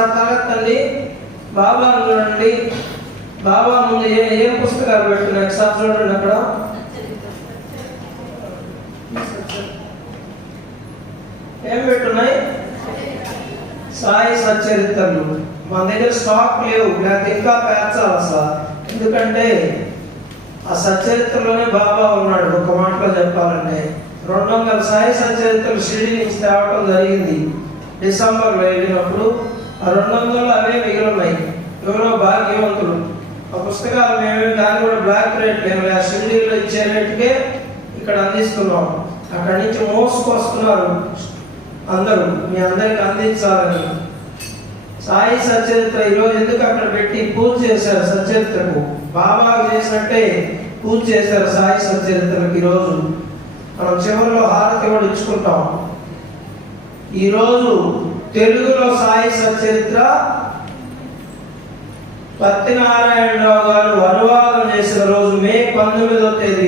ఒకసారి తలెత్తండి. బాబా చూడండి. బాబా ముందు ఏ పుస్తకాలు పెట్టున్నాయి ఒకసారి చూడండి. అక్కడ ఏం పెట్టున్నాయి? సాయి సచ్చరిత్రలు. మన దగ్గర స్టాక్ లేవు, లేకపోతే ఇంకా పేర్చాలి సార్. ఎందుకంటే ఆ సచ్చరిత్రలోనే బాబా ఉన్నాడు. ఒక మాటలో చెప్పాలంటే 200 సాయి సచ్చరిత్రలు షిరిడి నుంచి తేవడం జరిగింది. డిసెంబర్లో వెళ్ళినప్పుడు ఆ 200 అవే మిగిలిన్నాయి. ఎవరో భాగ్యవంతులు ఆ పుస్తకాలు మేమేమి దాన్ని కూడా బ్లాక్ రేట్ మేము ఆ షిరిడీలో ఇచ్చే రేటుకే ఇక్కడ అందిస్తున్నాం. అక్కడి నుంచి మోసుకొస్తున్నారు అందరూ, మీ అందరికి అందించాలని. సాయి సచ్చరిత్ర ఈరోజు ఎందుకు అక్కడ పెట్టి పూజ చేశారు? సచ్చరిత్రకు బాబాకు చేసినట్టే పూజ చేశారు సాయి సచ్చరిత్రకు. ఈరోజు మనం చివరిలో హారతి కూడా ఇచ్చుకుంటాం. ఈరోజు తెలుగులో సాయి సచ్చరిత్ర పత్తినారాయణరావు గారు అనువాదం చేసిన రోజు మే 19వ తేదీ.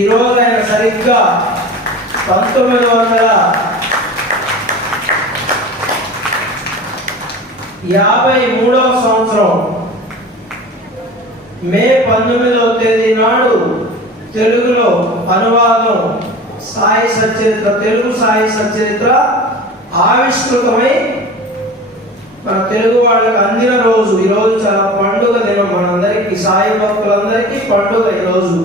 ఈరోజు ఆయన సరిగ్గా 1953వ సంవత్సరం మే 19వ తేదీ నాడు తెలుగులో అనువాదం సాయి సచ్చరిత్ర, తెలుగు సాయి సచ్చరిత్ర ఆవిష్కృతమై మన తెలుగు వాళ్ళకి అందిన రోజు. ఈరోజు చాలా పండుగ దినం మనందరికీ, సాయి భక్తులందరికీ పండుగ ఈరోజు.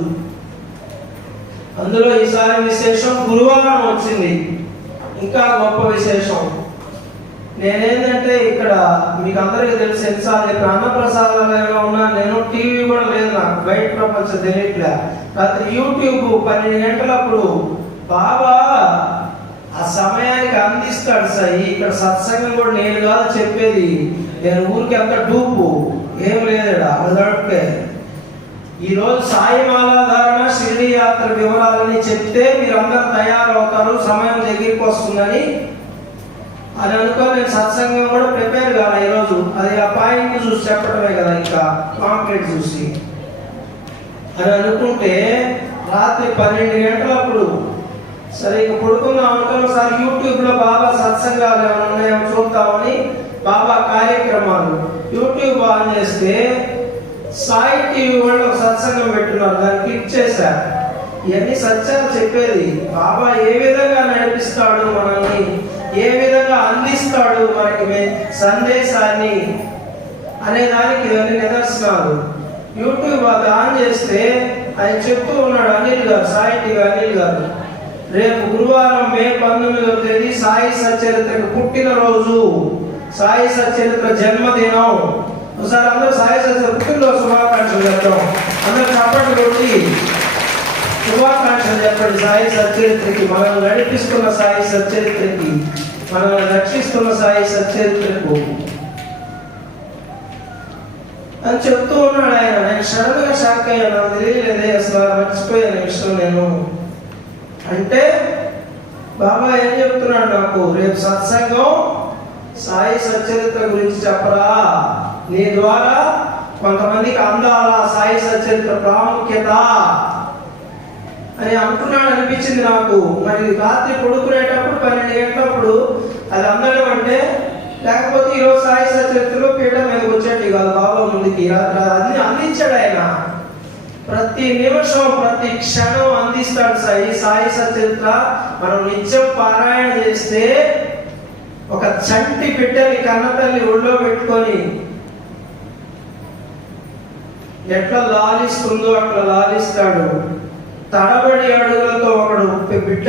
అందులో ఈసారి విశేషం గురువారం వచ్చింది, ఇంకా గొప్ప విశేషం. నేనేంటంటే ఇక్కడ మీకు అందరికీ తెలిసి ఎన్నిసార్లు చెప్పిన అన్నప్రసాదాలయంలో ఉన్నాను నేను. టీవీ కూడా లేదు నాకు, బయట ప్రపంచం తెలియట్లే. రాత్రి యూట్యూబ్ 12 గంటలప్పుడు బాబా ఆ సమయానికి అందిస్తాడు సాయి. ఇక్కడ సత్సంగం కూడా నేను కాదు చెప్పేది, నేను ఊరికి అంత డూపు ఏం లేదడా అదొకే. ఈరోజు సాయి మాలాధారణ షిరిడి యాత్ర వివరాలని చెప్తే మీరందరూ తయారవుతారు, సమయం దగ్గరికి వస్తుందని అని అనుకో. నేను సత్సంగం కూడా ప్రిపేర్ కాలే ఈరోజు. అది ఆ పాయింట్ చూసి చెప్పడమే కదా, ఇంకా కాంక్రీట్ చూసి అని అనుకుంటే రాత్రి 12 గంటలప్పుడు సరే ఇక పడుకుందాం అనుకున్న సార్ యూట్యూబ్లో బాబా సత్సంగాలు ఏమైనా ఉన్నాయో చూద్దామని బాబా కార్యక్రమాలు యూట్యూబ్ ఆన్ చేస్తే సాయి టీవీ వాళ్ళు ఒక సత్సంగం పెట్టున్నారు. దాన్ని క్లిక్ చేశారు. ఇవన్నీ సత్యాలు చెప్పేది. బాబా ఏ విధంగా నడిపిస్తాడు మనల్ని, ఏ విధంగా అందిస్తాడు మనకి సందేశాన్ని అనే దానికి ఇవన్నీ నిదర్శనాలు. యూట్యూబ్ అది ఆన్ చేస్తే ఆయన చెప్తూ ఉన్నాడు, అనిల్ గారు, సాయి టీవీ అనిల్ గారు, రేపు గురువారం మే 19వ తేదీ సాయి సచ్చరిత్రకు పుట్టినరోజు, సాయి సచ్చరిత్ర జన్మదినం. ఒకసారి అందరూ సాయి సచ్చరిత్ర పుట్టినరోజు శుభాకాంక్షలు చెప్తాం. అందరూ చప్పట్లు కొట్టి శుభాకాంక్షలు చెప్పండి సాయి సచ్చరిత్రకి, మనల్ని నడిపిస్తున్న సాయి సచ్చరిత్రకి, మనల్ని రక్షిస్తున్న సాయి సచ్చరిత్రకు అని చెప్తూ ఉన్నాడు ఆయన. నేను సడన్ గా షాక్ అయ్యాను, నాకు తెలియలేదే, అసలు మర్చిపోయాను విషయం నేను. అంటే బాబా ఏం చెప్తున్నాడు నాకు, రేపు సత్సంగం సాయి సచ్చరిత్ర గురించి చెప్పరా, నీ ద్వారా కొంతమందికి అందాలా సాయి సచ్చరిత్ర ప్రాముఖ్యత అని అంటున్నాడు అనిపించింది నాకు. మరి రాత్రి పడుకునేటప్పుడు 12 గంటలప్పుడు అది అందడం అంటే, లేకపోతే ఈరోజు సాయి సచ్చరిత్రలో పీఠ మీదకి వచ్చేటి కాదు బాబా ముందుకి. రాత్రి అన్ని అందించాడు ఆయన. ప్రతి నిమిషం ప్రతి క్షణం అందిస్తాడు సాయి. సాయి సచ్చరిత్ర మనం నిత్యం పారాయణ చేస్తే ఒక చంటి బిడ్డని కన్నతల్లి ఒళ్ళో పెట్టుకొని ఎట్లా లాలిస్తుందో అట్లా లాలిస్తాడు. తడబడి అడుగులతో ఒకడు బిడ్డ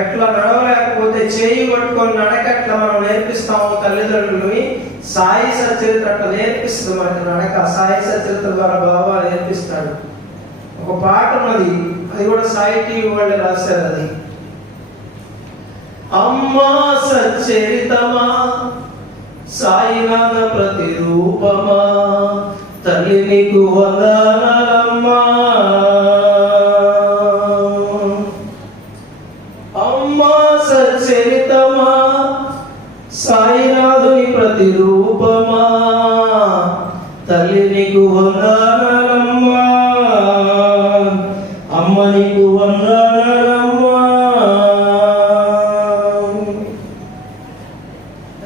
ఎట్లా నడవలేకపోతే చేయి పట్టుకొని నడకట్లా మనం నేర్పిస్తాము తల్లిదండ్రులని, సాయి సచ్చరిత్ర అట్లా నేర్పిస్తుంది మనకి నడక. సాయి సచ్చరిత్ర ద్వారా బాబా నేర్పిస్తాడు. ఒక పాట ఉన్నది, అది కూడా సాయి టీవీ వాళ్ళు రాశారు. అది అమ్మా సచ్చరితమా సాయినాథ ప్రతిరూపమా, తల్లి నీకు వందనాలమ్మా. అమ్మా సచ్చరితమా సాయినాథుని ప్రతిరూపమా, తల్లి నీకు వందనాలమ్మా, అమ్మ నీకు వందనాలమ్మా.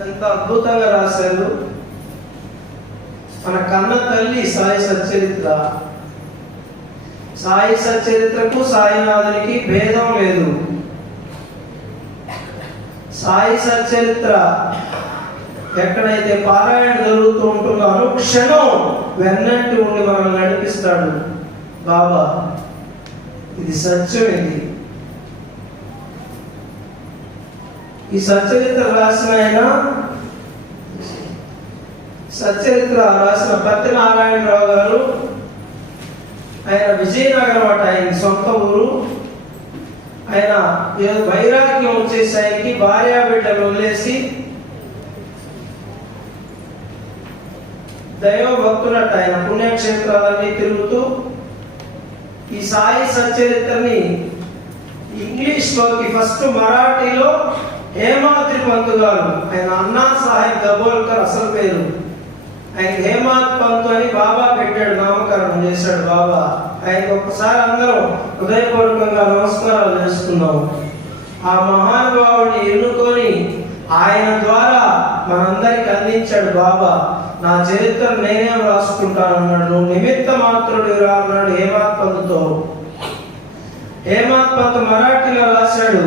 ఎంత అద్భుతంగా రాశారు. మన కన్న తల్లి సాయి సచ్చరిత్ర. సాయి సచ్చరిత్రకు సాయినాథునికి భేదం లేదు. సాయి సచ్చరిత్ర ఎక్కడైతే పారాయణ జరుగుతూ ఉంటుందో అనుక్షణం వెన్నంటి ఉండి మనం నడిపిస్తాడు బాబా. ఇది సత్యం. ఇది ఈ సచ్చరిత్ర రాసిన పత్తి నారాయణరావు గారు, ఆయన విజయనగరం అట ఆయన సొంత ఊరు. ఆయన వైరాగ్యం వచ్చేసి ఆయనకి భార్యా బిడ్డలు వదిలేసి దైవ భక్తులట. ఆయన పుణ్యక్షేత్రాలన్నీ తిరుగుతూ ఈ సాయి సచ్చరిత్రని ఇంగ్లీష్లోకి ఫస్ట్ మరాఠీలో హేమాద్రి పంతు గారు, ఆయన అన్నా సాహెబ్ దబోల్కర్ అసలు పేరు, ఆయన హేమాద్ పంతు అని బాబా పెట్టాడు, నామకరణం చేశాడు బాబా. ఆయనకు ఒక్కసారి అందరం హృదయపూర్వకంగా నమస్కారాలు చేసుకున్నాం. ఆ మహానుభావుడిని ఎన్నుకొని ఆయన ద్వారా మనందరికి అందించాడు బాబా. నా చరిత్ర నేనే రాసుకుంటాను అన్నాడు. నువ్వు నిమిత్త మాత్రుడు అన్నాడు హేమాద్ పంతుతో. హేమాద్ పంతు మరాఠీలో రాశాడు.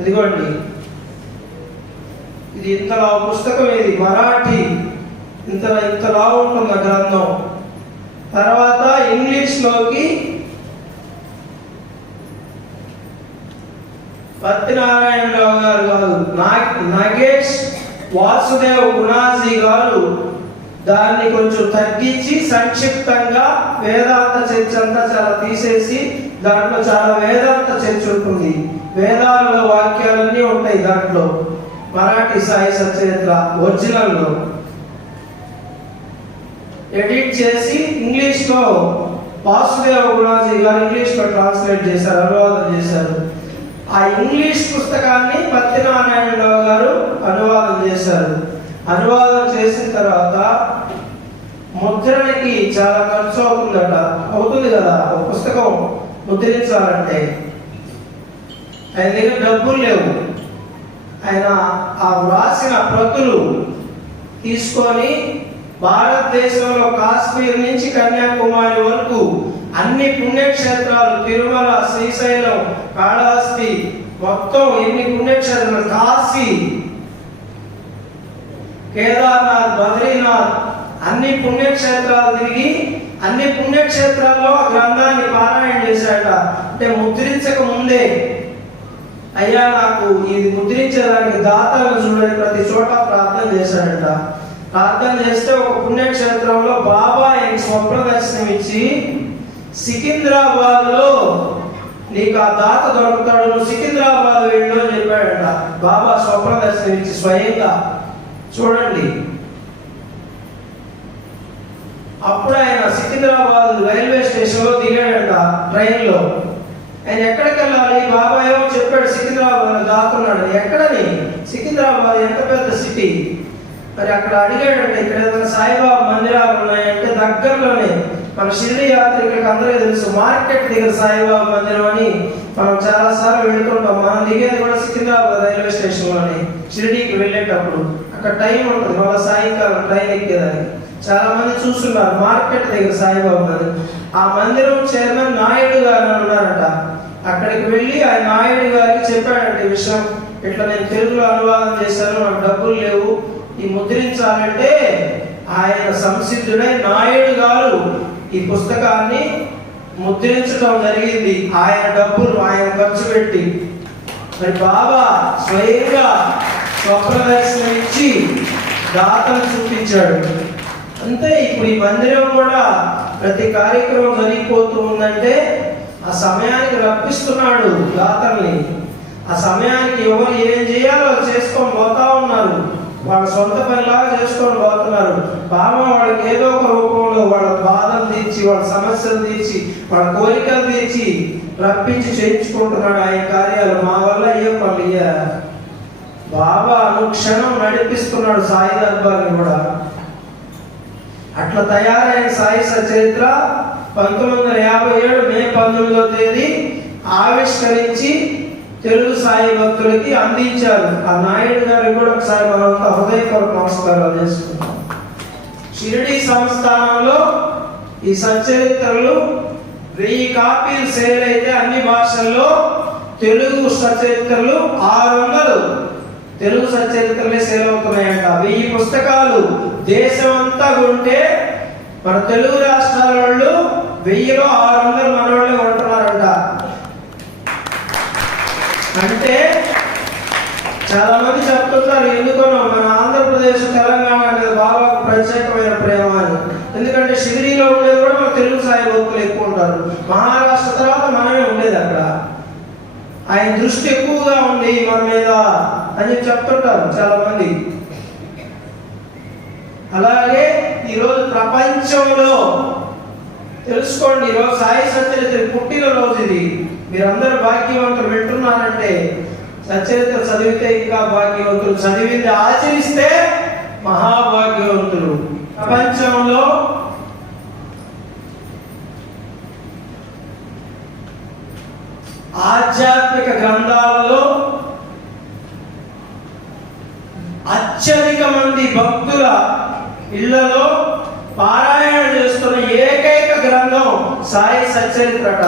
ఇదిగోండి, ఇది ఇంతలా పుస్తకం, ఇది మరాఠీ, ఇంతలా ఉంటుంది గ్రంథం. తర్వాత ఇంగ్లీష్లోకి పత్తి నారాయణరావు గారు కాదు, నాగేష్ వాసుదేవ్ గుణాజీ గారు దాన్ని కొంచెం తగ్గించి సంక్షిప్తంగా వేదాంత చర్చ అంతా చాలా తీసేసి దాంట్లో చాలా వేదాంత చర్చ ఉంటుంది. వేదాల్లో వాక్యాలన్నీ ఉంటాయి దాంట్లో. మరాఠీ సాయి సచ్చరిత్ర ఒరిజినల్లో ఎడిట్ చేసి ఇంగ్లీష్లో వాసుదేవ గుణాజీ గారు ఇంగ్లీష్లో ట్రాన్స్లేట్ చేశారు, అనువాదం చేశారు. ఆ ఇంగ్లీష్ పుస్తకాన్ని పత్తి నారాయణరావు గారు అనువాదం చేశారు. అనువాదం చేసిన తర్వాత ముద్రణకి చాలా ఖర్చు అవుతుంది కదా ఒక పుస్తకం ముద్రించాలంటే. ఆయన దగ్గర డబ్బులు లేవు. ఆయన ఆ వ్రాసిన ప్రతులు తీసుకొని భారతదేశంలో కాశ్మీర్ నుంచి కన్యాకుమారి వరకు అన్ని పుణ్యక్షేత్రాలు, తిరుమల, శ్రీశైలం, కాళహస్తి, మొత్తం ఎన్ని పుణ్యక్షేత్రాలు, కాశీ, కేదార్నాథ్, బద్రీనాథ్, అన్ని పుణ్యక్షేత్రాలు తిరిగి అన్ని పుణ్యక్షేత్రాల్లో గ్రంథాన్ని పారాయణ చేశాట. అంటే ముద్రించక ముందే, అయ్యా నాకు ఇది ముద్రించడానికి దాతలను చూడని ప్రతి చోట ప్రార్థన చేశాడట. ప్రార్థన చేస్తే ఒక పుణ్యక్షేత్రంలో బాబా ఆయనకి స్వప్న దర్శనం ఇచ్చి, సికింద్రాబాద్ లో నీకు ఆ దాత దొరుకుతాడు, నువ్వు సికింద్రాబాద్ వెళ్ళు అని చెప్పాడట. బాబా స్వప్న దర్శనం ఇచ్చి స్వయంగా. చూడండి, అప్పుడు ఆయన సికింద్రాబాద్ రైల్వే స్టేషన్ లో దిగాడట ట్రైన్ లో. ఆయన ఎక్కడికి వెళ్ళాలి, బాబా ఏమో చెప్పాడు సికింద్రాబాద్ దాక్కున్నాడు. ఎక్కడని? సికింద్రాబాద్ ఎంత పెద్ద సిటీ. మరి అక్కడ అడిగాడంటే ఇక్కడ ఏదైనా సాయిబాబా మందిరాలు ఉన్నాయంటే దగ్గరలోనే, మన షిరిడి యాత్రికులకు అందరికీ తెలుసు మార్కెట్ దగ్గర సాయిబాబా మందిరం అని మనం చాలా సార్లు వెళ్తుంటాం. మనం దిగేది కూడా సికింద్రాబాద్ రైల్వే స్టేషన్ లోనే. షిరిడీకి వెళ్ళేటప్పుడు అక్కడ టైం ఉంటుంది, మళ్ళీ సాయంకాలం ట్రైన్ ఎక్కేదాన్ని. చాలా మంది చూస్తున్నారు మార్కెట్ దగ్గర సాయిబాబా మందిరం. ఆ మందిరం చైర్మన్ నాయుడు గారు ఉన్నారట. అక్కడికి వెళ్ళి ఆ నాయుడు గారికి చెప్పాడంటే విషయం, ఇట్లా నేను తెలుగులో అనువాదం చేశాను, నాకు డబ్బులు లేవు, ఈ ముద్రించాలంటే ఆయన సంసిద్ధుడై నాయుడు గారు ఈ పుస్తకాన్ని ముద్రించడం జరిగింది. ఆయన డబ్బులు ఆయన ఖర్చు పెట్టి. మరి బాబా స్వయంగా స్వప్న దర్శనం ఇచ్చి దాతను చూపించాడు. అంతే. ఇప్పుడు ఈ మందిరం కూడా ప్రతి కార్యక్రమం జరిగిపోతూ ఉందంటే ఆ సమయానికి రప్పిస్తున్నాడు దాతల్ని. ఆ సమయానికి ఎవరు ఏం చేయాలో చేసుకొని పోతా ఉన్నారు. వాళ్ళ సొంత పనిలాగా చేసుకొని పోతున్నారు. బాబా వాళ్ళకి ఏదో ఒక రూపంలో వాళ్ళ బాధలు తీర్చి, వాళ్ళ సమస్యలు తీర్చి, వాళ్ళ కోరికలు తీర్చి రప్పించి చేయించుకుంటున్నాడు ఆయన కార్యాలు. మా వల్ల ఏ పనులు బాబా అనుక్షణం నడిపిస్తున్నాడు సాయి దర్బార్ని కూడా. అట్లా తయారైన సాయి సచరిత్ర 1957 మే 19వ తేదీ ఆవిష్కరించి తెలుగు సాయి భక్తులకి అందించారు. ఆ నాయుడు గారికి కూడా ఒకసారి మనంతా హృదయపూర్వక నమస్కారాలు చేసుకుంటాం. షిరిడి సంస్థానంలో ఈ సచ్చరిత్రలు 1000 కాపీలు సేల్ అయితే అన్ని భాషల్లో తెలుగు సచ్చరిత్రలు 600 తెలుగు సచ్చరిత్రలే సేల్ అవుతున్నాయంట. 1000 పుస్తకాలు దేశమంతా ఉంటే మన తెలుగు రాష్ట్రాల వాళ్ళు 1000లో 600 మనవాళ్ళే ఉంటున్నారంట. అంటే చాలా మంది చెప్తుంటారు ఎందుకనో మన ఆంధ్రప్రదేశ్ తెలంగాణ అనేది బాబాకు ప్రత్యేకమైన ప్రేమ అని. ఎందుకంటే షిరిడీలో ఉండేది కూడా మన తెలుగు సాయి భక్తులు ఎక్కువ ఉంటారు. మహారాష్ట్ర తర్వాత మనమే ఉండేది అక్కడ. ఆయన దృష్టి ఎక్కువగా ఉంది మన మీద అని చెప్తుంటారు చాలా మంది. అలాగే ఈరోజు ప్రపంచంలో తెలుసుకోండి, ఈరోజు సాయి సచ్చరిత్ర పుట్టిన రోజు ఇది. మీరందరూ భాగ్యవంతులు వింటున్నారంటే సచ్చరిత్ర చదివితే ఇంకా భాగ్యవంతులు, చదివింది ఆచరిస్తే మహాభాగ్యవంతులు. ప్రపంచంలో ఆధ్యాత్మిక గ్రంథాలలో అత్యధిక మంది భక్తుల ఇళ్లలో పారాయణ చేస్తున్న ఏకైక గ్రంథం సాయి సచ్చరిత్రట.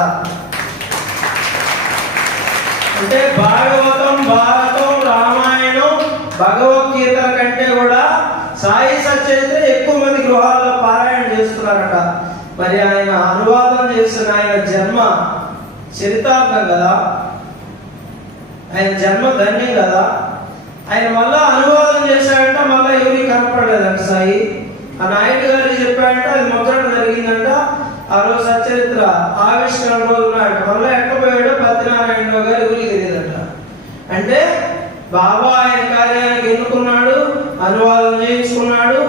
అంటే భాగవతం, భారతం, రామాయణం, భగవద్గీత కంటే కూడా సాయి సచ్చరిత్ర ఎక్కువ మంది గృహాల్లో పారాయణ చేస్తున్నారట. మరి ఆయన అనువాదం చేసిన ఆయన జన్మ చరితార్థం కదా, ఆయన జన్మ ధన్యం కదా. ఆయన మళ్ళా అనువాదం చేశాడంట, మళ్ళా ఎవరికి కనపడలేదంట సాయి. ఆ నాయుడు గారికి చెప్పాడంట, అది ముద్రణ జరిగిందంట. ఆ రోజు సచ్చరిత్ర ఆవిష్కరణ రోజు ఉన్నాడంట. మళ్ళీ ఎక్కపోయాడో పత్తినారాయణరావు గారు ఎవరికి తెలియదంట. అంటే బాబా ఆయన కార్యానికి ఎన్నుకున్నాడు, అనువాదం చేయించుకున్నాడు.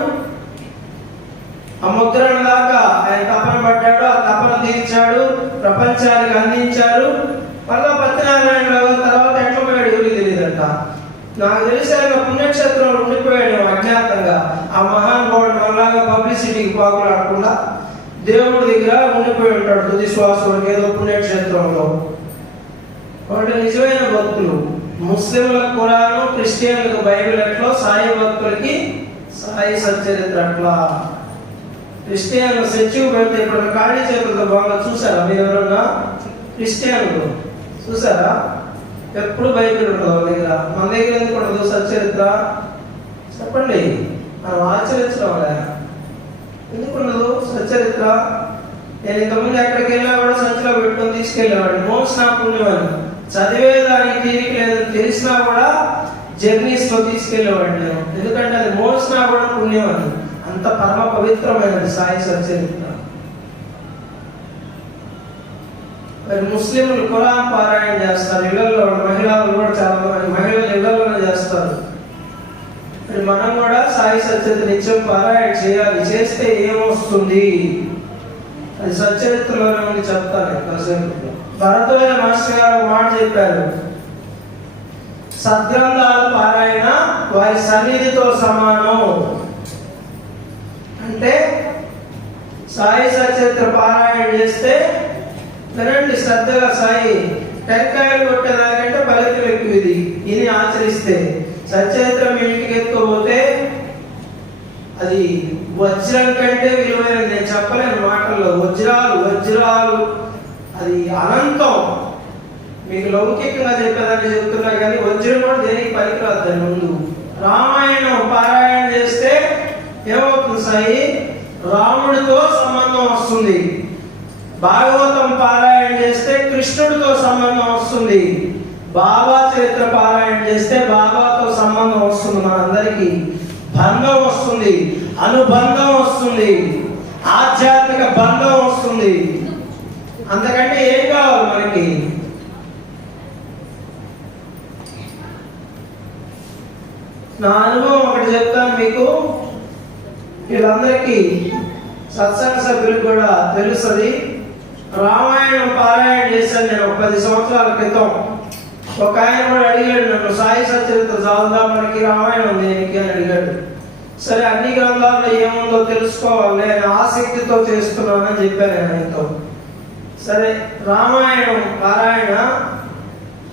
ఆ ముద్రణ దాకా ఆయన తపన పడ్డాడు, ఆ తపన తీర్చాడు, ప్రపంచానికి అందించారు. మళ్ళా పత్తినారాయణరావు తర్వాత ఎట్లా పోయాడు ఎవరికి తెలియదంట. నాకు తెలిసి ఆయన పుణ్యక్షేత్రంలో ఉండిపోయాడు అజ్ఞాతంగా. ఆ మహానుభావుడు మనలాగా పబ్లిసిటీకి పాకులాడకుండా దేవుడి దగ్గర ఉండిపోయి ఉంటాడు తుది శ్వాస వరకు ఏదో పుణ్యక్షేత్రంలో. వాడు నిజమైన భక్తులు. ముస్లింలకు ఖురాను, క్రిస్టియన్లకు బైబిల్ ఎట్లో, సాయి భక్తులకి సాయి సచ్చరిత్ర అట్లా. క్రిస్టియన్ సచివ్ పెడితే ఇప్పుడు ఖాళీ చేతులతో బాగా చూసారా మీరు ఎవరన్నా? క్రిస్టియన్లు చూసారా? ఎప్పుడు బైబిల్ ఉంటుంది వాళ్ళ దగ్గర. మన దగ్గర ఎందుకు ఉండదు సచ్చరిత్ర? చెప్పండి, మనం ఆచరించడం ఎందుకు ఉండదు సచ్చరిత్ర? నేను ఇంతకుముందు ఎక్కడికి వెళ్ళినా కూడా సంచిలో పెట్టుకొని తీసుకెళ్ళేవాడిని. మోస్ట్ నా పుణ్యమని చదివేదానికి తీరిక లేదని తెలిసినా కూడా జర్నీస్ లో తీసుకెళ్ళేవాడిని నేను. ఎందుకంటే అది మోస్ట్ నా కూడా పుణ్యం అని. అంత పరమ పవిత్రమైనది సాయి సచ్చరిత్ర. మరి ముస్లింలు ఖురాన్ పారాయణ చేస్తారు ఇళ్లలో. మహిళలు కూడా చాలా మంది మహిళలు ఇళ్లలోనే చేస్తారు. మరి మనం కూడా సాయి సచ్చరిత్ర నిత్యం పారాయణ చేయాలి. చేస్తే ఏమొస్తుంది అది సచ్చరిత్రలోనే ఉంది, చెప్తాను కాసేపు. భరద్వాజ మాస్టర్ గారు ఒక మాట చెప్పారు, సద్గ్రంథాల పారాయణ వారి సన్నిధితో సమానం. అంటే సాయి సచ్చరిత్ర పారాయణ చేస్తే వినండి శ్రద్ధగా, సాయి టెంకాయలు కొట్టేదానికంటే ఫలితం ఎక్కువ ఇది. ఇది ఆచరిస్తే సచ్చరిత్ర మీ ఇంటికి ఎత్తుకోపోతే అది వజ్రం కంటే విలువైనది. నేను చెప్పలేను మాటల్లో. వజ్రాలు వజ్రాలు అది అనంతం. మీకు లౌకికంగా చెప్పేదాన్ని చెప్తున్నా కానీ వజ్రం కూడా దేనికి పనికిరాదు దాని ముందు. రామాయణం పారాయణ చేస్తే ఏమవుతుంది సాయి? రాముడితో సంబంధం వస్తుంది. భాగవతం పారాయణ చేస్తే కృష్ణుడితో సంబంధం వస్తుంది. బాబా చరిత్ర పారాయణ చేస్తే బాబాతో సంబంధం వస్తుంది. మనందరికీ బంధం వస్తుంది, అనుబంధం వస్తుంది, ఆధ్యాత్మిక బంధం వస్తుంది. అంతకంటే ఏం కావాలి మనకి? నా అనుభవం ఒకటి చెప్తాను మీకు. వీళ్ళందరికీ సత్సంగ సభ్యులకు కూడా తెలుస్తుంది. రామాయణం పారాయణ చేశాను నేను 10 సంవత్సరాల క్రితం. ఒక ఆయన కూడా అడిగాడు నన్ను, సాయి సచ్చరిత్ర చదువుదా మనకి, రామాయణం దేనికి అని అడిగాడు. సరే అన్ని గ్రంథాల్లో ఏముందో తెలుసుకోవాలి, నేను ఆసక్తితో చేస్తున్నానని చెప్పాను ఆయనతో. సరే రామాయణం పారాయణ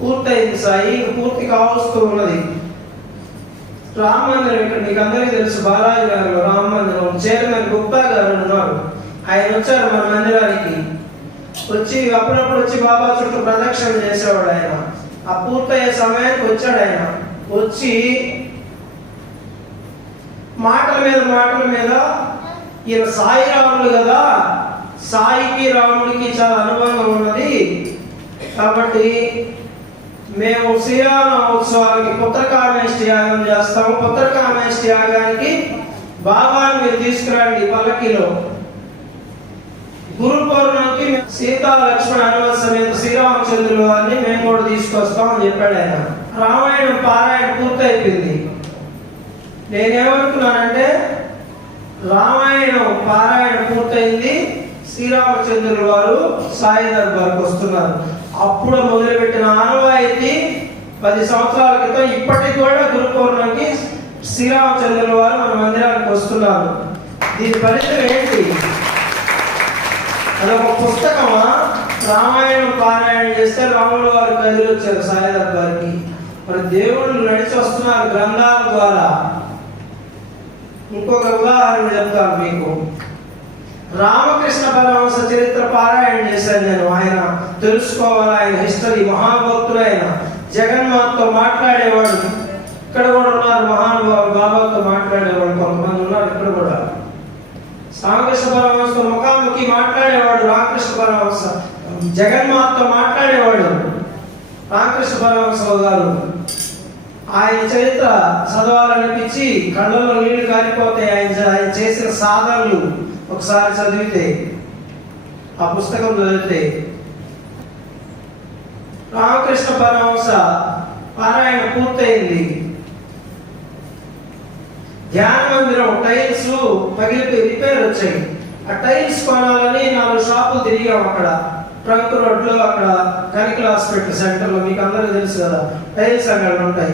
పూర్తయింది సాయి, పూర్తి కావస్తూ ఉన్నది. రామ మందిరం ఇక్కడ మీకు అందరికీ తెలుసు, బాలాజీ గారు రామ మందిరం చైర్మన్ గుప్తా గారు ఉన్నారు. ఆయన వచ్చారు మన మందిరానికి. వచ్చి అప్పుడప్పుడు వచ్చి బాబా చుట్టూ ప్రదక్షిణ చేసేవాడు ఆయన. ఆ పూర్తయ్యే సమయానికి వచ్చాడు ఆయన. వచ్చి మాటల మీద ఈయన సాయి రాముడు కదా, సాయికి రాముడికి చాలా అనుబంధం ఉన్నది కాబట్టి మేము శ్రీరామోత్సవానికి పుత్రకామేష్టి యాగం చేస్తాము. పుత్రకామేష్టి యాగానికి బాబాని మీరు తీసుకురండి పల్లకిలో. గురు పౌర్ణమికి సీతా లక్ష్మణ హనుమత్ సమేత శ్రీరామచంద్రుల వారిని మేము కూడా తీసుకొస్తాం అని చెప్పాడు ఆయన. రామాయణం పారాయణ పూర్తయిపోయింది. నేనేమనుకున్నానంటే రామాయణం పారాయణ పూర్తయింది, శ్రీరామచంద్రుల వారు సాయి దర్బార్కి వస్తున్నారు. అప్పుడు మొదలుపెట్టిన ఆనవాయితీ 10 సంవత్సరాల క్రితం ఇప్పటికి కూడా గురు పౌర్ణమికి శ్రీరామచంద్రుల వారు మన మందిరానికి వస్తున్నారు. దీని ఫలితం ఏంటి? అదొక పుస్తకమా? రామాయణం పారాయణ చేస్తే రాముల వారు కదిలి వచ్చారు సాయి దర్బార్కి. మరి దేవుళ్ళు నడిచి వస్తున్నారు గ్రంథాల ద్వారా. ఇంకొక ఉదాహరణ చెప్తాను మీకు. రామకృష్ణ పరమహంస చరిత్ర పారాయణ చేశాను నేను. ఆయన తెలుసుకోవాలి, ఆయన హిస్టరీ, మహాభక్తుడు ఆయన. జగన్మాతతో మాట్లాడేవాడు. ఇక్కడ కూడా ఉన్నారు మహానుభావులు, బాబాతో మాట్లాడేవాడు కొంతమంది ఉన్నారు ఇక్కడ కూడా. రామకృష్ణ పరమహంసతో ముఖాముఖి మాట్లాడేవాడు రామకృష్ణ పరమహంస. జగన్మాతతో మాట్లాడేవాడు రామకృష్ణ పరమహంస గారు. ఆయన చరిత్ర చదవాలనిపించి కళ్ళల్లో నీళ్లు కారిపోతే ఆయన చేసిన సాధనలు ఒకసారి చదివితే, ఆ పుస్తకం చదివితే. రామకృష్ణ పరమహంస పారాయణ పూర్తయింది. ధ్యాన మందిరం టైల్స్ పగిలిపోయి రిపేర్ వచ్చాయి. ఆ టైల్స్ కొనాలని 4 షాపులు తిరిగాం. అక్కడ ట్రంక్ రోడ్లో, అక్కడ కనికల్ హాస్పిటల్ సెంటర్లో మీకు అందరికీ తెలుసు కదా టైల్స్ అంగళ్ళు ఉంటాయి.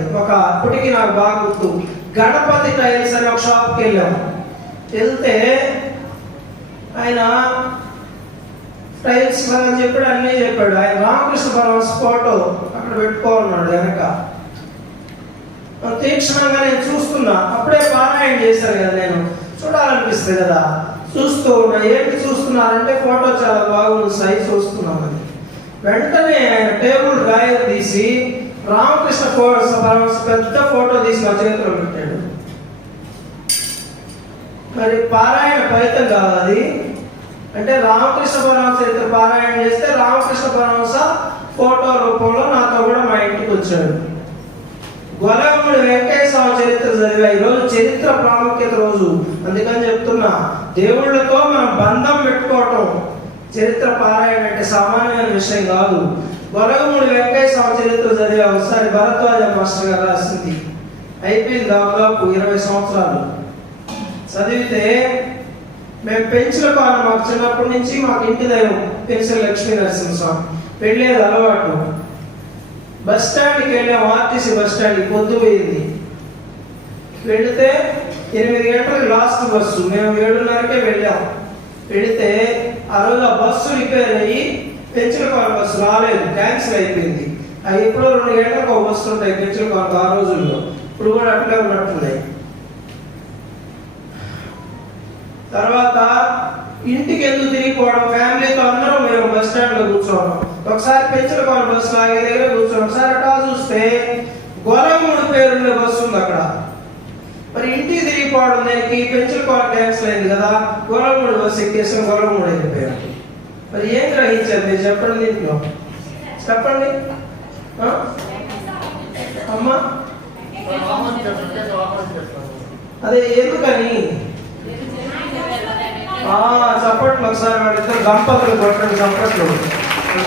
అప్పటికి నాకు బాగా గుర్తు, గణపతి టైల్స్ అని ఒక షాప్కి వెళ్ళాం. వెళ్తే ఆయన టైల్స్ అని చెప్పాడు, అన్నీ చెప్పాడు. ఆయన రామకృష్ణ పరమహంస ఫోటో అక్కడ పెట్టుకోన్నాడు వెనక. తీక్షణంగా నేను చూస్తున్నా. అప్పుడే పారాయణ చేశాను కదా, నేను చూడాలనిపిస్తుంది కదా. చూస్తూ ఉన్నా. ఏంటి చూస్తున్నారంటే ఫోటో చాలా బాగుంది సాయి, చూస్తున్నామని. వెంటనే ఆయన టేబుల్ డ్రాయర్ తీసి రామకృష్ణ పరమహంస పెద్ద ఫోటో తీసి నా చేతిలో పెట్టాడు. మరి పారాయణ ఫలితం కాదు అది. అంటే రామకృష్ణ పరమహంస చరిత్ర పారాయణ చేస్తే రామకృష్ణ పరమహంస ఫోటో రూపంలో నాతో కూడా మా ఇంటికి వచ్చాడు. గొలగముడి వెంకయ్య స్వామి చరిత్ర చదివా. ఈరోజు చరిత్ర ప్రాముఖ్యత రోజు, అందుకని చెప్తున్నా. దేవుళ్ళతో మనం బంధం పెట్టుకోవటం చరిత్ర పారాయణ అంటే సామాన్యమైన విషయం కాదు. గొలగముడి వెంకయ్య స్వామి చరిత్ర చదివా. ఒకసారి భరద్వాజ మాస్టర్ గారు రాసింది. అయిపోయింది దాదాపు 20 సంవత్సరాలు. చదివితే మేము పెంచుల పాలన, మాకు చిన్నప్పటి నుంచి మాకు ఇంటి దైవం పెన్సిల్ లక్ష్మీ నరసింహస్వామి. వెళ్ళేది అలవాటు. బస్ స్టాండ్కి వెళ్ళాం, ఆర్టీసీ బస్ స్టాండ్కి. పొద్దు పోయింది. వెళితే 8 గంటలకు లాస్ట్ బస్సు. మేము 7:30కే వెళ్ళాం. వెళితే ఆ రోజు ఆ బస్సు రిపేర్ అయ్యి పెంచులపాలెం బస్సు రాలేదు, క్యాన్సిల్ అయిపోయింది. అవి ఎప్పుడో 2 గంటలకు ఒక బస్సు ఉంటాయి పెంచులపాలెం ఆ రోజుల్లో. ఇప్పుడు కూడా అట్లే ఉన్నట్టున్నాయి. తర్వాత ఇంటికి ఎందుకు తిరిగిపోవడం, ఫ్యామిలీతో అందరం మేము బస్ స్టాండ్ లో కూర్చోవడం. ఒకసారి పెంచులపాలెం బస్సు ఆగే దగ్గర కూర్చోవడం. ఒకసారి అటా చూస్తే గొలగముడి పేరుండే బస్సు ఉంది అక్కడ. మరి ఇంటికి తిరిగిపోవడం దానికి పెంచులపాలెం క్యాన్సిల్ అయింది కదా, గొలగముడి బస్సు ఎక్కేసిన గొలగముడి వెళ్ళిపోయారు. మరి ఏం గ్రహించారు మీరు చెప్పండి దీంట్లో? చెప్పండి అమ్మా. అదే ఎందుకని చప్పట్లు ఒకసారి వాళ్ళిద్దరు దంపతులు కొట్టండి.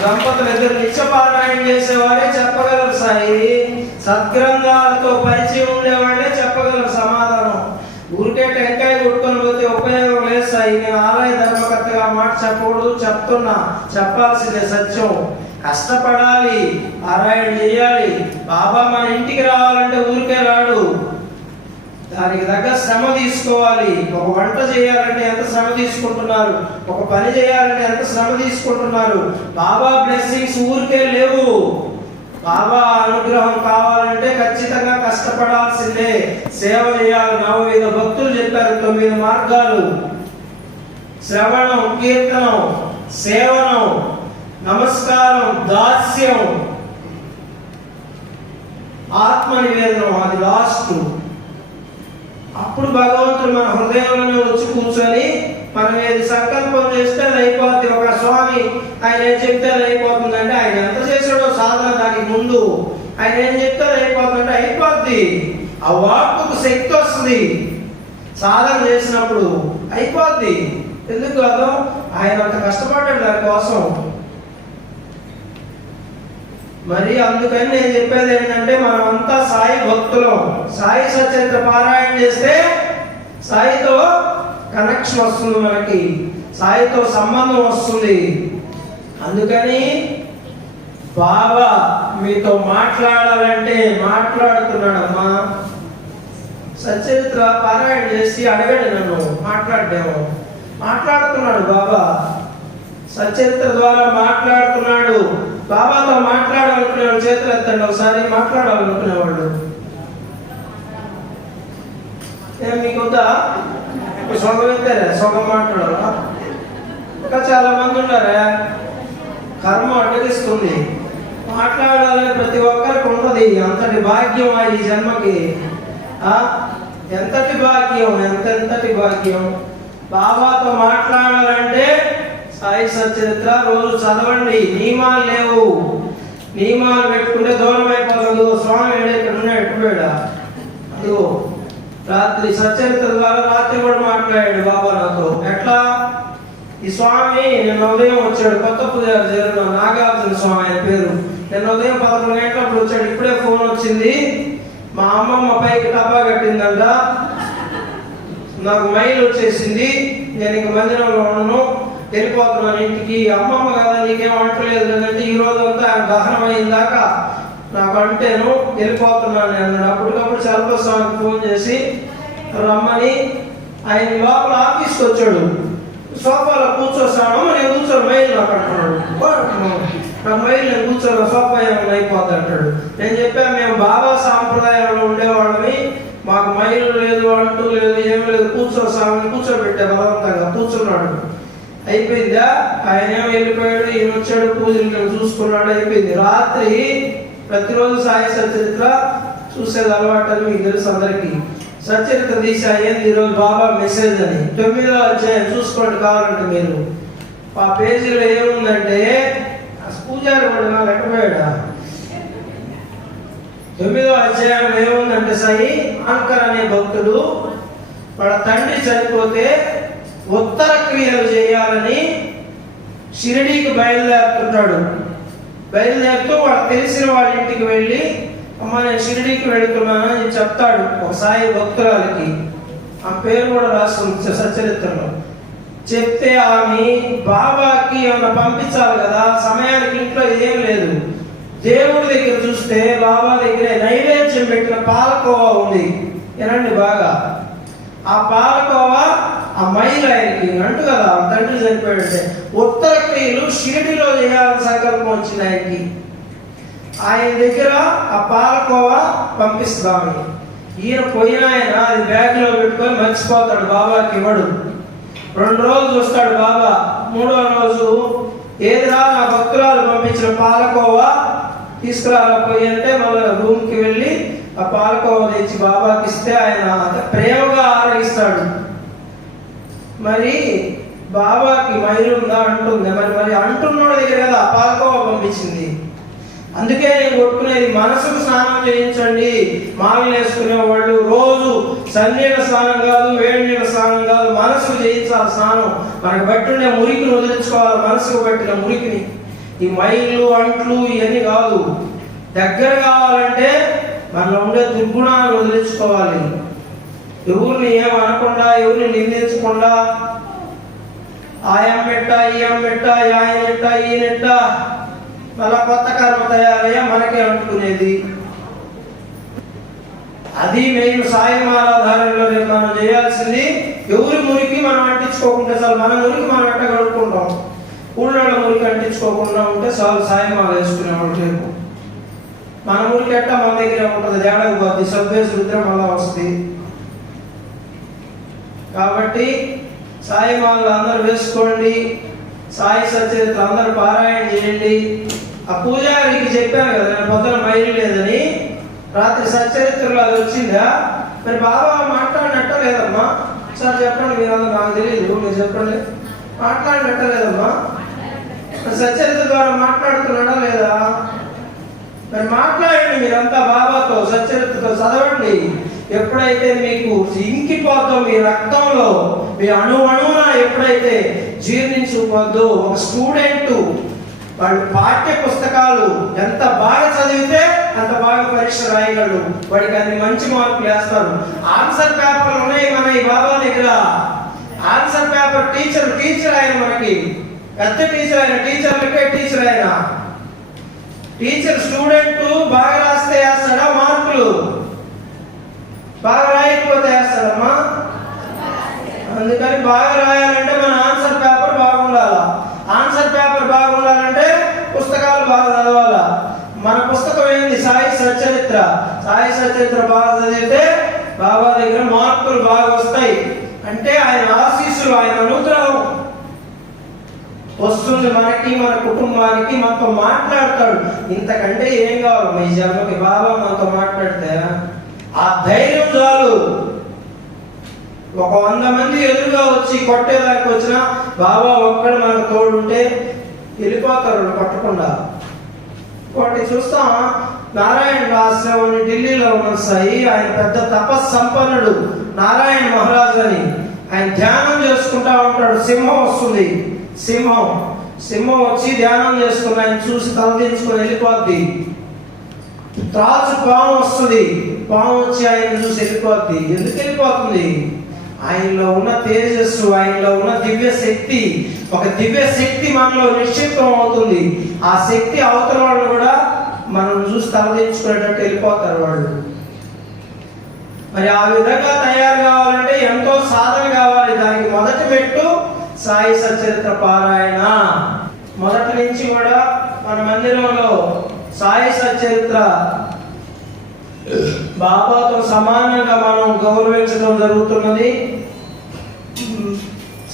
దంపతులు ఇద్దరు నిత్యపారాయణ చేసేవారే చెప్పగలరు సాయి. సద్గ్రంథాలతో పరిచయం ఉండేవాళ్ళే చెప్పగలరు సమాధానం. ఊరికే టెంకాయ కొట్టుకొని పోతే ఉపయోగం లేదు సాయి. నేను ఆలయ ధర్మకర్తగా మాట చెప్పకూడదు, చెప్తున్నా. చెప్పాల్సిందే సత్యం. కష్టపడాలి, పారాయణ చేయాలి. బాబా మన ఇంటికి రావాలంటే ఊరికే రాడు, దానికి తగ్గ శ్రమ తీసుకోవాలి. ఒక వంట చేయాలంటే ఎంత శ్రమ తీసుకుంటున్నారు, ఒక పని చేయాలంటే ఎంత శ్రమ తీసుకుంటున్నారు. బాబా బ్లెస్సింగ్స్ ఊరికే లేవు. బాబా అనుగ్రహం కావాలంటే ఖచ్చితంగా కష్టపడాల్సిందే, సేవ చేయాలి. నవవిధ భక్తులు చెప్పారు 9 మార్గాలు: శ్రవణం, కీర్తనం, సేవనం, నమస్కారం, దాస్యం, ఆత్మ నివేదనం. అది లాస్ట్. అప్పుడు భగవంతుడు మన హృదయంలోనే వచ్చి కూర్చొని మనం ఏది సంకల్పం చేస్తే అది అయిపోద్ది. ఒక స్వామి ఆయన ఏం చెప్తే అది అయిపోతుందంటే, ఆయన ఎంత చేశాడో సాధన దానికి ముందు, ఆయన ఏం చెప్తే అది అయిపోతుందంటే అయిపోద్ది. ఆ వాక్కుకు శక్తి వస్తుంది. సాధన చేసినప్పుడు అయిపోద్ది. ఎందుకు కాదు? ఆయన అంత కష్టపడ్డాడు దానికోసం. మరి అందుకని నేను చెప్పేది ఏంటంటే, మనం అంతా సాయి భక్తులం. సాయి సచరిత్ర పారాయణ చేస్తే సాయితో కనెక్షన్ వస్తుంది, మనకి సాయితో సంబంధం వస్తుంది. అందుకని బాబా మీతో మాట్లాడాలంటే మాట్లాడుతున్నాడమ్మా. సచరిత్ర పారాయణ చేసి అడగండి నన్ను, మాట్లాడుతున్నాడు బాబా. సచరిత్ర ద్వారా మాట్లాడుతున్నాడు. బాబాతో మాట్లాడాలనుకునేవాళ్ళు చేతులు ఎత్తండి ఒకసారి. మాట్లాడాలనుకునేవాళ్ళు మీకుందా? సొగం ఎత్తారా? సొగం మాట్లాడాలా? ఇంకా చాలా మంది ఉన్నారా? కర్మ అడ్డగిస్తుంది. మాట్లాడాలని ప్రతి ఒక్కరికి ఉన్నది. అంతటి భాగ్యం ఈ జన్మకి. ఎంతటి భాగ్యం, ఎంతటి భాగ్యం. బాబాతో మాట్లాడాలంటే సాయి సచరిత్ర రోజు చదవండి. నియమాలు లేవు. నియమాలు పెట్టుకుంటే దూరం అయిపోతుంది. స్వామి ఇక్కడ ఉన్నాడు, ఎట్టుపోయాడా? అదిగో రాత్రి సచరిత్ర ద్వారా రాత్రి కూడా మాట్లాడాడు బాబా నాతో. ఎట్లా? ఈ స్వామి నిన్న ఉదయం వచ్చాడు. కొత్త పూజారి చేరిన నాగార్జున స్వామి ఆయన పేరు. నిన్న ఉదయం 11 గంటలప్పుడు వచ్చాడు. ఇప్పుడే ఫోన్ వచ్చింది, మా అమ్మమ్మ పైకి టపా కట్టిందంట, నాకు మైల్ వచ్చేసింది, నేను ఇంక మందిరంలో ఉండను, వెళ్ళిపోతున్నాను ఇంటికి. అమ్మమ్మ కదా నీకేం అంటలేదు లేదంటే ఈ రోజు అంతా దహనం అయిందాక నాకు అంటేను వెళ్ళిపోతున్నాను అన్నాడు. అప్పటికప్పుడు చలపస్వామికి ఫోన్ చేసి రమ్మని ఆయన లోపల ఆఫీస్కి వచ్చాడు. సోఫాలో కూర్చోస్తాను, నేను కూర్చోను, మైల్ నాకు అంటున్నాడు. నాకు మైల్ నేను కూర్చోను, సోఫా ఏమైనా అయిపోద్ది అంటాడు. నేను చెప్పాను, మేము బాబా సాంప్రదాయంలో ఉండేవాళ్ళని, మాకు మైలు లేదు, అంటూ లేదు, ఏం లేదు, కూర్చోసామని కూర్చోబెట్టే బలవంతంగా. కూర్చున్నాడు. అయిపోయిందా? ఆయన ఏమో వెళ్ళిపోయాడు, ఈయన వచ్చాడు, పూజలు చూసుకున్నాడు, అయిపోయింది. రాత్రి ప్రతిరోజు సాయి సచరిత్ర చూసేది అలవాటు అని మీకు తెలుసు అందరికీ. సచరిత్ర తీసా, ఏంది ఈరోజు బాబా మెసేజ్ అని. 9వ అధ్యాయం చూసుకోండి కావాలంటే మీరు. ఆ పేజీలో ఏముందంటే, పూజారి వాడు నా లెక్కపోయాడా? 9వ అధ్యాయం ఏముందంటే, సాయి ఆంకర్ అనే భక్తుడు వాళ్ళ తండ్రి చనిపోతే ఉత్తర క్రియలు చేయాలని షిరిడీకి బయలుదేరుతున్నాడు. బయలుదేరుతూ వాళ్ళకి తెలిసిన వాళ్ళ ఇంటికి వెళ్ళి, అమ్మ నేను షిరిడీకి వెళుతున్నాను అని చెప్తాడు ఒక సాయి భక్తురాలకి. ఆ పేరు కూడా రాస్తుంది సచరిత్రలో. చెప్తే ఆమె బాబాకి ఏమైనా పంపించాలి కదా, సమయానికి ఇంట్లో ఏం లేదు. దేవుడి దగ్గర చూస్తే బాబా దగ్గరే నైవేద్యం పెట్టిన పాలకోవా ఉంది. ఏనండి బాగా, ఆ పాలకోవా ఆ మైలు ఆయనకి అంటు కదా, తండ్రి చనిపోయాడంటే. ఉత్తర క్రియలు షిరిడిలో చేయాలని సంకల్పం వచ్చింది ఆయనకి. ఆయన దగ్గర ఆ పాలకోవా పంపిస్తామని. ఈయన పోయిన ఆయన అది బ్యాగ్లో పెట్టుకొని మర్చిపోతాడు, బాబాకి ఇవ్వడు. 2 రోజులు వస్తాడు బాబా. 3వ రోజు, ఏదిరా నా భక్తురాలు పంపించిన పాలకోవా తీసుకురాకపోయి అంటే, మళ్ళీ రూమ్కి వెళ్ళి ఆ పాలకోవా తెచ్చి బాబాకి ఇస్తే ఆయన ప్రేమగా ఆరగిస్తాడు. మరి బాబాకి మైలు ఉందా అంటుంది. మరి అంటున్నాడు దగ్గర కదా ఆ పాలకోవా పంపించింది. అందుకే నేను కొట్టుకునేది, మనసుకు స్నానం చేయించండి. మాలలు వేసుకునే వాళ్ళు రోజు సన్నీళ్ళ స్నానం కాదు, వేడి నీళ్ళ స్నానం కాదు, మనసుకు చేయించాలి స్నానం. మనకు బట్టుండే మురికిని వదిలించుకోవాలి, మనసుకు పట్టిన మురికిని. ఈ మైళ్ళు అంట్లు ఇవన్నీ కాదు. దగ్గర కావాలంటే మనలో ఉండే దుర్గుణాలను వదిలించుకోవాలి. ఎవరిని ఏం అనకుండా, ఎవరిని నిందించకుండా, ఆయం పెట్ట, ఈయం పెట్ట, ఆయనెట్ట, ఈయనెట్ట, మళ్ళా కొత్త కర్మ తయారయ్యా మనకే అంటుకునేది. అది మెయిన్ సాయమారాధారంలో మనం చేయాల్సింది. ఎవరి మురికి మనం అంటించుకోకుండా చాలు. మన మురికి మనం ఎట్ట కడుక్కుంటాం, ఊళ్ళో మురికి అంటించుకోకుండా ఉంటే చాలు. సాయమాల వేసుకునేవాళ్ళు రేపు మన ఊరికి ఎట్టా మన దగ్గర ఉంటుంది, ఏడాది పోద్ది, సభ్యేసి రుద్రం అలా వస్తుంది. కాబట్టి సాయి మాలలు అందరూ వేసుకోండి, సాయి సచరిత్ర అందరూ పారాయణ చేయండి. ఆ పూజారికి చెప్పాను కదా నేను పొద్దున మైలు లేదని, రాత్రి సచరిత్రలో అది వచ్చిందా? మరి బాబా మాట్లాడినట్ట లేదమ్మా? సార్ చెప్పండి, మీరందరూ, నాకు తెలియదు, మీరు చెప్పండి. మాట్లాడినట్ట లేదమ్మా? సచరిత్ర ద్వారా మాట్లాడుతున్నాడా లేదా? మరి మాట్లాడండి మీరంతా బాబాతో, సచరిత్రతో చదవండి. ఎప్పుడైతే మీకు ఇంకిపోద్దో మీ రక్తంలో, మీ అణువున ఎప్పుడైతే జీర్ణించుకోద్దో, ఒక స్టూడెంట్ వాళ్ళు పాఠ్య పుస్తకాలు ఎంత బాగా చదివితే అంత బాగా పరీక్ష రాయగలడు, వాడికి అది మంచి మార్కులు వేస్తారు. ఆన్సర్ పేపర్లు ఉన్నాయి మన ఈ బాబా దగ్గర. ఆన్సర్ పేపర్ టీచర్ ఆయన, మనకి పెద్ద టీచర్ ఆయన, టీచర్లకే టీచర్ ఆయన. టీచర్ స్టూడెంట్ బాగా రాస్తే వేస్తాడా మార్కులు? బాగా రాయకపోతే వేస్తాడమ్మా? అందుకని బాగా రాయాలంటే మన ఆన్సర్ పేపర్ బాగుండాలా. ఆన్సర్ పేపర్ బాగుండాలంటే పుస్తకాలు బాగా చదవాలా. మన పుస్తకం ఏంది? సాయి సచరిత్ర. సాయి సచరిత్ర బాగా చదివితే బాబా దగ్గర మార్కులు బాగా వస్తాయి. అంటే ఆయన ఆశీస్సులు, ఆయన అనుగ్రహం వస్తుంది మనకి, మన కుటుంబానికి. మనతో మాట్లాడతాడు. ఇంతకంటే ఏం కావాలి మీ జన్మకి? బాబా మనతో మాట్లాడితే ఆ ధైర్యం చాలు. ఒక 100 మంది ఎదురుగా వచ్చి కొట్టేదానికి వచ్చినా బాబా ఒక్కడు మనకు తోడుంటే వెళ్ళిపోతారు పట్టకుండా. ఒకటి చూస్తాం, నారాయణ ఆశ్రమం ఢిల్లీలో ఉన్న సాయి, ఆయన పెద్ద తపస్సంపన్నుడు నారాయణ మహారాజ్ అని. ఆయన ధ్యానం చేసుకుంటా ఉంటాడు. సింహం వస్తుంది, సింహం వచ్చి ధ్యానం చేసుకుని ఆయన చూసి తలదించుకొని వెళ్ళిపోద్ది. త్రాచు పాము వస్తుంది, పాము వచ్చి ఆయన చూసి వెళ్ళిపోద్ది. ఎందుకు వెళ్ళిపోతుంది? ఆయనలో ఉన్న తేజస్సు, ఆయనలో ఉన్న దివ్య శక్తి, ఒక దివ్య శక్తి మనలో నిక్షిప్తం అవుతుంది. ఆ శక్తి అవతల వాళ్ళు కూడా మనం చూసి తలదించుకునేటట్టు వెళ్ళిపోతారు వాళ్ళు. మరి ఆ విధంగా తయారు కావాలంటే ఎంతో సాధన కావాలి. దానికి మొదటి మెట్టు సాయి సచరిత్ర పారాయణ. మొదటి నుంచి కూడా మన మందిరంలో సాయి సచరిత్ర బాబాతో సమానంగా మనం గౌరవించడం జరుగుతున్నది.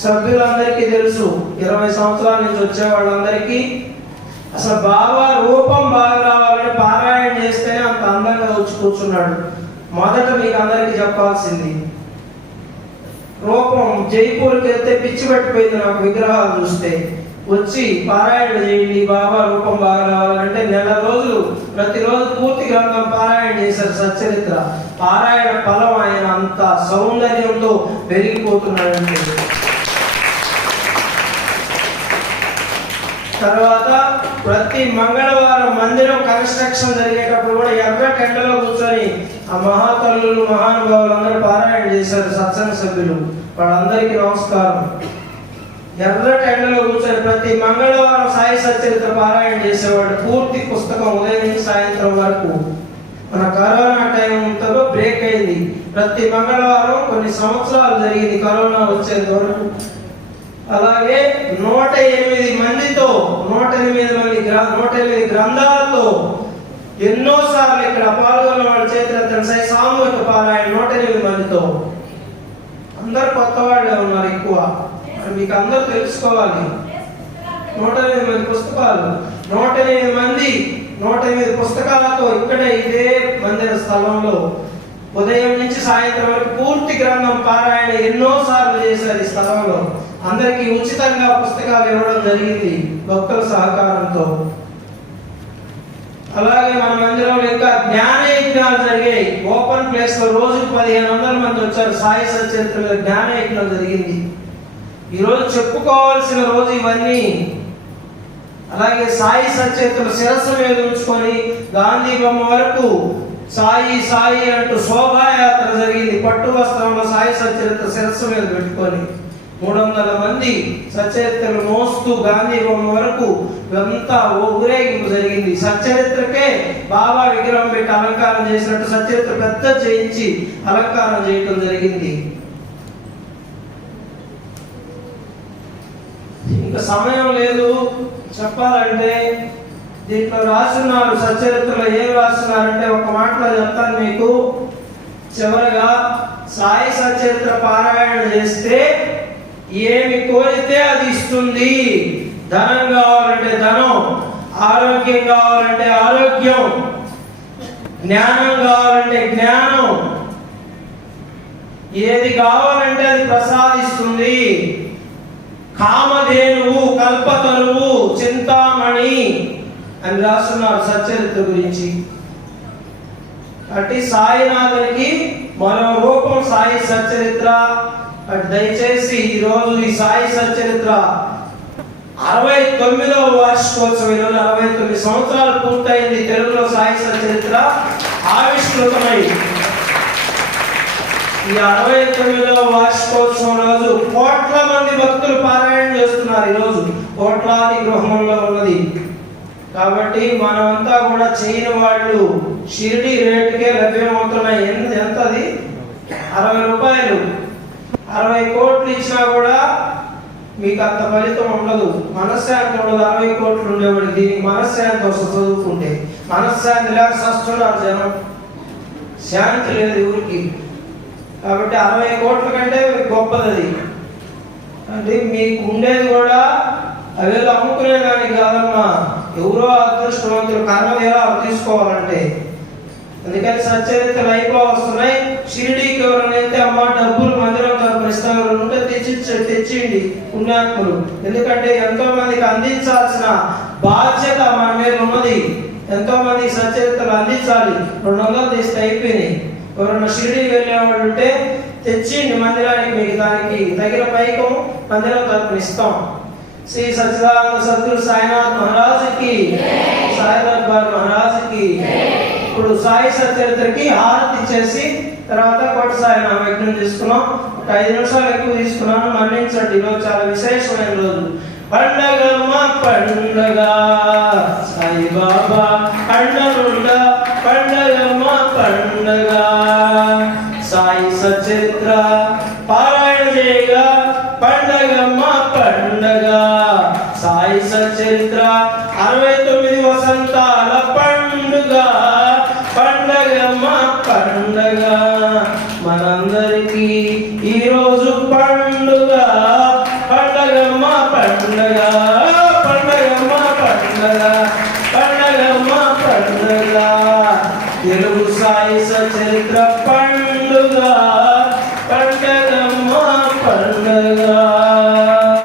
సభ్యులందరికీ తెలుసు, 20 సంవత్సరాల నుంచి వచ్చే వాళ్ళందరికీ అసలు బాబా రూపం బాగా రావాలని పారాయణ చేస్తేనే అంత అందంగా వచ్చి కూర్చున్నాడు. మొదట మీకు అందరికీ చెప్పాల్సింది, రూపం జైపూర్కి వెళ్తే పిచ్చి పట్టిపోయింది నాకు విగ్రహాలు చూస్తే. వచ్చి పారాయణ చేయండి, బాబా రూపం బాగా రావాలంటే నెల రోజులు ప్రతిరోజు పూర్తి గ్రంథం పారాయణ చేశారు సచ్చరిత్ర. పారాయణ ఫలం ఆయన అంత సౌందర్యంతో పెరిగిపోతున్నాడంటే. తర్వాత ప్రతి మంగళవారం మందిరం కన్స్ట్రక్షన్ జరిగేటప్పుడు కూడా ఎర్ర టెండలో కూర్చొని ఆ మహాతల్లులు మహానుభావులు అందరూ పారాయణ చేశారు. సత్సంగ సభ్యులు వాళ్ళందరికీ నమస్కారం. ఎర్ర టెండలో కూర్చొని ప్రతి మంగళవారం సాయి సచరిత్ర పారాయణ చేసేవాడు. పూర్తి పుస్తకం ఉదయం నుంచి సాయంత్రం వరకు. మన కరోనా టైంతో బ్రేక్ అయింది. ప్రతి మంగళవారం కొన్ని సంవత్సరాలు జరిగింది కరోనా వచ్చేంత వరకు. అలాగే 108 మందితో 108 గ్రంథాలతో ఎన్నోసార్లు ఇక్కడ పాల్గొన్న వాళ్ళ చేతుల సామూహిక పారాయణ 108 మందితో. అందరు కొత్త వాళ్ళే ఉన్నారు ఎక్కువ, మీకు అందరూ తెలుసుకోవాలి. 108 మంది పుస్తకాలు, 108 పుస్తకాలతో ఇక్కడే ఇదే మందిర స్థలంలో ఉదయం నుంచి సాయంత్రం వరకు పూర్తి గ్రంథం పారాయణ ఎన్నోసార్లు చేశారు ఈ స్థలంలో. అందరికీ ఉచితంగా పుస్తకాలు ఇవ్వడం జరిగింది భక్తుల సహకారంతో. అలాగే మన మందిరంలో ఇంకా జ్ఞాన యజ్ఞాలు జరిగాయి. ఓపెన్ ప్లేస్ లో రోజుకు 1500 మంది వచ్చారు. సాయి సచరిత్ర మీద జ్ఞాన యజ్ఞం జరిగింది. ఈరోజు చెప్పుకోవాల్సిన రోజు ఇవన్నీ. అలాగే సాయి సచరిత్ర శిరస్సు మీద ఉంచుకొని గాంధీ బొమ్మ వరకు సాయి సాయి అంటూ శోభాయాత్ర జరిగింది. పట్టు వస్త్రంలో సాయి సచరిత్ర శిరస్సు మీద పెట్టుకొని 300 మంది సచరిత్రలు మోస్తూ గాంధీ బొమ్మ వరకు అంతా ఊరేగింపు జరిగింది. సచరిత్రకే బాబా విగ్రహం పెట్టి అలంకారం చేసినట్టు సచరిత్ర పెద్ద చేయించి అలంకారం చేయడం జరిగింది. ఇంకా సమయం లేదు చెప్పాలంటే దీంట్లో రాస్తున్నారు, సచ్చరిత్రలో ఏం రాస్తున్నారంటే ఒక మాటలో చెప్తాను మీకు. చివరగా సాయి సచ్చరిత్ర పారాయణ చేస్తే ఏమి కోరితే అది ఇస్తుంది. ధనం కావాలంటే ధనం, ఆరోగ్యం కావాలంటే ఆరోగ్యం, జ్ఞానం కావాలంటే జ్ఞానం, ఏది కావాలంటే అది ప్రసాదిస్తుంది. కామధేనువు, కల్పతరువు, చింతామణి అని రాస్తున్నారు సచ్చరిత్ర గురించి. అంటే సాయినాథునికి మరో రూపం సాయి సచ్చరిత్ర. దయచేసి ఈరోజు ఈ సాయి సచ్చరిత్ర 69వ వార్షికోత్సవం. ఈరోజు 69 సంవత్సరాలు పూర్తయింది తెలుగులో సాయి సచ్చరిత్ర ఆవిష్కృతమై. ఈ 69వ వార్షికోత్సవం రోజు కోట్ల మంది భక్తులు పారాయణ చేస్తున్నారు. ఈరోజు కోట్లాది గృహంలో ఉన్నది కాబట్టి మనమంతా కూడా చేయని వాళ్ళు షిరిడి రేటుకే లభ్యమవుతున్నాయి. ఎంత అది? 60 రూపాయలు. 60 కోట్లు ఇచ్చినా కూడా మీకు అంత ఫలితం ఉండదు, మనశ్శాంతి ఉండదు. 60 కోట్లు ఉండేవాడికి దీనికి మనశ్శాంతి వస్తుంది. చదువుకుంటే మనశ్శాంతి లేక సస్తున్నారు జనం, శాంతి లేదు ఊరికి. కాబట్టి 60 కోట్ల కంటే గొప్పది అది. అంటే మీకు ఉండేది కూడా అవేదో అమ్ముకునే దానికి కాదమ్మా, ఎవరో అదృష్టవంతులు కర్మదేలా తీసుకోవాలంటే. అందుకని సచ్చరిత్రలు అయిపో వస్తున్నాయి. షిరిడీకి ఎవరైనా వెళ్తే అమ్మ డబ్బులు మందిరం తరపున ఇస్తాం, ఉంటే తెచ్చిండి పుణ్యాత్ములు. ఎందుకంటే ఎంతో మందికి అందించాల్సిన బాధ్యత మన మీద ఉన్నది. ఎంతో మందికి సచ్చరిత్రలు అందించాలి. 200 తీస్తే అయిపోయినాయి. ఎవరైనా షిరిడీకి వెళ్ళేవాడు ఉంటే తెచ్చిండి మందిరానికి, మీకు దానికి తగిన పైకం మందిరం తరపున ఇస్తాం. శ్రీ సచ్చిదానంద సద్గురు సాయినాథ్ మహారాజుకి, సాయినాథ్ బాబు మహారాజుకి. ఇప్పుడు సాయి సచ్చరిత్రకి హారతి ఇచ్చేసి తర్వాత కొట్ట సాయి నామ యజ్ఞం తీసుకున్నాం. ఒక 5 నిమిషాలు ఎక్కువ తీసుకున్నాను, మన్నించండి. ఈరోజు చాలా విశేషమైన రోజు. పండగ మా పండగ సాయి బాబా అండనుండ, పండగ మా పండగ సాయి సచ్చరిత్ర పారాయణ చేయగా పండగ మా పండగ సాయి సచ్చరిత్ర 69 వసంతాల పండుగ, పండగ మా పండగ మనందరికీ ఈరోజు పండుగ. పండగ మా పండగ, పండగ మా పండగ.